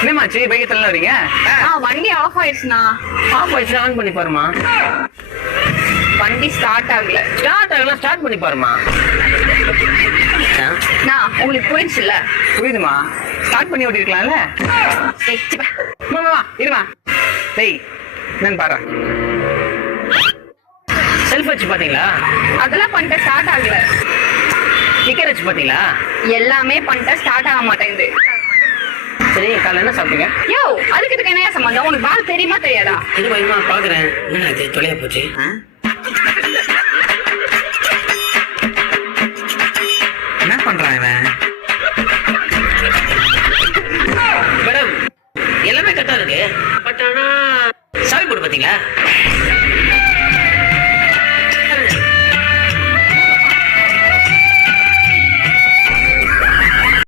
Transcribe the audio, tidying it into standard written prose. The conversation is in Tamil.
என்னமாச்சு பைக்கத்துல வரீங்க? வண்டி ஆஃப் ஆயிடுச்சுண்ணா. ஆஃப் ஆயிடுச்சு, ஆன் பண்ணி பாருமா. வண்டி ஸ்டார்ட் ஆகல. ஸ்டார்ட் பண்ணி பாருமா. உங்களுக்கு போயிடுச்சுல்ல? புரியுதுமா, ஸ்டார்ட் பண்ணி ஓட்டிருக்கலாம்ல. இருமா டேய், என்னன்னு பாரு. செல்ஃப் வச்சு பாத்தீங்களா? அதெல்லாம் பண்ணிட்டு ஸ்டார்ட் ஆகல. டிக்கெட் வச்சு பாத்தீங்களா? எல்லாமே பண்ணிட்டு ஸ்டார்ட் ஆக மாட்டேங்குது. சரி, காலைல என்ன சாப்பிட்டீங்க? யோ, அதுக்கு இதுக்கு என்ன சம்பந்தம்? உனக்கு பால் தெரியுமா தெரியாதா? இது பயமா பாக்குறேன். என்ன இது தொலைய போச்சு? என்ன பண்றான் இவன்? மேடம், எல்லாமே கரெக்டா இருக்கு. பட் ஆனா சாவி போட்டு பாத்தீங்களா?